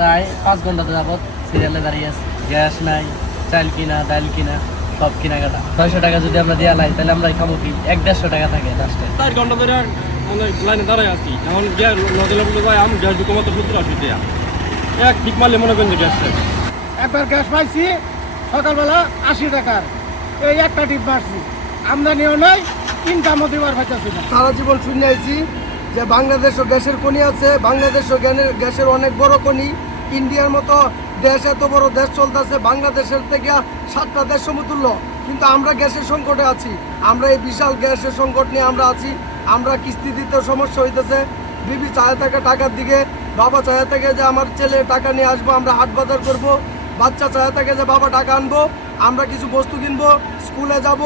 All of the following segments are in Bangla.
প্রায় 5 ঘন্টা যাবত সিরিয়ালে দাঁড়িয়ে আছে। গ্যাস নাই, চাল কিনা, ডাল কিনা, সব কেনাকাটা। 600 টাকা যদি আমরা দেওয়া লাই তাহলে আমরা খাবো কি 1-150 টাকা থাকে লাস্টে। 4 ঘন্টা ধরে লাইনে দাঁড়ায় আছি। এখন গ্যাস নদীলা বলে ভাই আমি গ্যাস ঢুকো মাত্র 70-80 টাকা। এক ঠিক মারলে মনে করেন যে গ্যাস শেষ। একবার গ্যাস পাইছি সকালবেলা 80 টাকার, এই একটা টিপ মারছি, আমদানিও নাই, ইনকামও দেওয়ার পাইতেছি না। সারা জীবন শুনে আইছি যে বাংলাদেশও গ্যাসের খনি আছে, বাংলাদেশও গ্যাসের অনেক বড় খনি। ইন্ডিয়ার মতো দেশ, এত বড় দেশ চলতেছে, বাংলাদেশের থেকে 7টা দেশ সমতুল্য, কিন্তু আমরা গ্যাসের সংকটে আছি। আমরা এই বিশাল গ্যাসের সংকট নিয়ে আমরা আছি। আমরা কিস্তি দিতে সমস্যা হইতেছে। বিবি চায় থাকে টাকার দিকে, বাবা চায় থাকে যে আমার ছেলে টাকা নিয়ে আসবো, আমরা হাট বাজার করবো। বাচ্চা চায় থাকে যে বাবা টাকা আনবো, আমরা কিছু বস্তু কিনবো, স্কুলে যাব,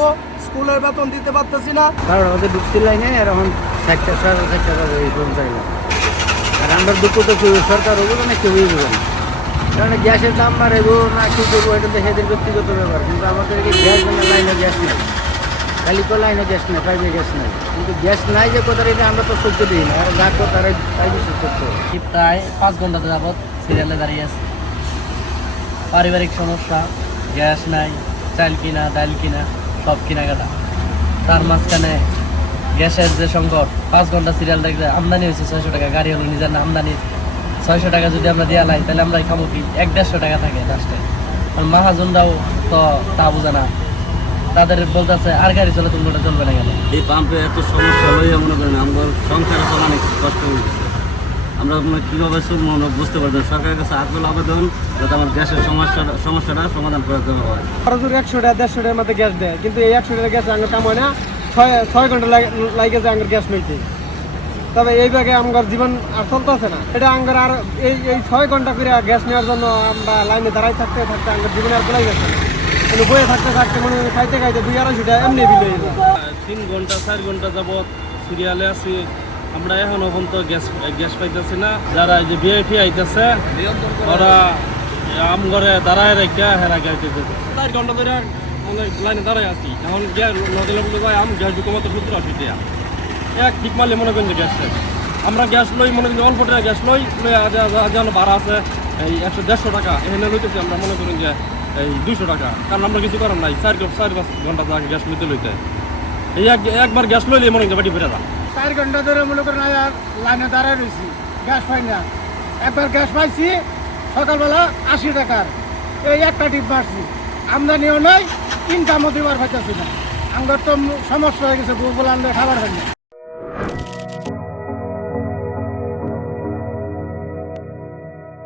স্কুলের বেতন দিতে পারতেছি না। কারণ আমাদের ঢুকতে লাইনে আর এখন 60 টাকা এই কর্মচারীরা। আর আমরা দুঃখ তো কেউ সরকার হবো না, কেউই হবে না। কারণ গ্যাসের দাম বাড়াইবো না কী করবো, এটা তো সেদের ব্যক্তিগত ব্যাপার। কিন্তু আমাদেরকে গ্যাস লাইনে গ্যাস নেই, কালিকো লাইনে গ্যাস নেই, পাইপে গ্যাস নেই। কিন্তু গ্যাস নাই যে কোথায় এটা আমরা তো সহ্য দিই না, আর যা তারাই তাই বিশ্বাস করতে হবে। প্রায় 5 ঘন্টা যাবত সিরিয়ালে দাঁড়িয়ে আছে। পারিবারিক সমস্যা, গ্যাস নাই, চাল কিনা, ডাল কিনা, সব কেনাকাটা। তার মাঝখানে গ্যাসের যে সংকট, 5 ঘন্টা সিরিয়াল দেখলে আমদানি হয়েছে 600 টাকা, গাড়ি হলো নিজের না আমদানি। 600 টাকা যদি আমরা দেওয়া লাই তাহলে আমরা খাবো কি 1-150 টাকা থাকে লাস্টে। আর মাহাজনরাও তো তা বোঝে না, তাদের বলতেছে আর গাড়ি চলে তুমি ওটা চলবে না গেল। এই পাম্পে এত সমস্যা লইয়া মনে করেন আমার সংসারে চলা অনেক কষ্ট হয়ে গেছে। আমরা কীভাবে চলবো আমরা বুঝতে পারছি না। সরকারের কাছে আকুল আবেদন যাতে আমার গ্যাসের সমস্যাটা সমাধান করে দেওয়া হয়। আরো যদি 100 টাকা 150 টাকার মধ্যে গ্যাস দেয়, কিন্তু এই 100 টাকা গ্যাস আঙ্গার কাম হয় না। 6 ঘন্টা লাগে যে আঙ্গার গ্যাস লইতে। তবে এইভাবে আমার জীবন আর চলতেছে না। এটা আঙ্গার আর এই 6 ঘন্টা করে গ্যাস নেওয়ার জন্য আমরা লাইনে দাঁড়াই থাকতে থাকতে আমার জীবনে আর বেলাই গেছে না। কিন্তু বয়ে থাকতে থাকতে মনে হয় খাইতে খাইতে 2-250 টাকা এমনি বিল হয়ে যায়। 3 ঘন্টা 4 ঘন্টা যাবৎ সিরিয়ালে আছি। আমরা এখনো পর্যন্ত গ্যাস পাইতেছি না। যারা এই যে ভিআইপি আইতেছে ওরা আম ঘরে দাঁড়ায় রেখে হেরা গ্যাস দিতে 4 ঘন্টা ধরে লাইনে দাঁড়ায় আছি। এখন গ্যাস নদীলা বলে ভাই আমি গ্যাস ঢুকো মাত্র 70-80 টাকা। এক ঠিক মারলে মনে করেন যে গ্যাস শেষ। আমরা গ্যাস লই মনে করি অল্প টাকা গ্যাস লই যেন ভাড়া আছে এই 100-150 টাকা, এখানে লইতেছি আমরা মনে করেন যে এই 200 টাকা। কারণ আমরা কিছু করার নাই, 4-5 ঘন্টা আগে গ্যাস লইতে এই একবার গ্যাস লইলে মনে করেন বাড়ি ফেরা যা। 4 ঘন্টা ধরে মনে করেন আর লাইনে দাঁড়ায় রয়েছি, গ্যাস পাই না। একবার গ্যাস পাইছি সকালবেলা 80 টাকার, এই একটা টিপ মারছি, আমদানিও নাই, ইনকামও দেওয়ার পাইতেছি না। আমার তো সমস্যা হয়ে গেছে, বউ বলে আনলে খাবার হয় না।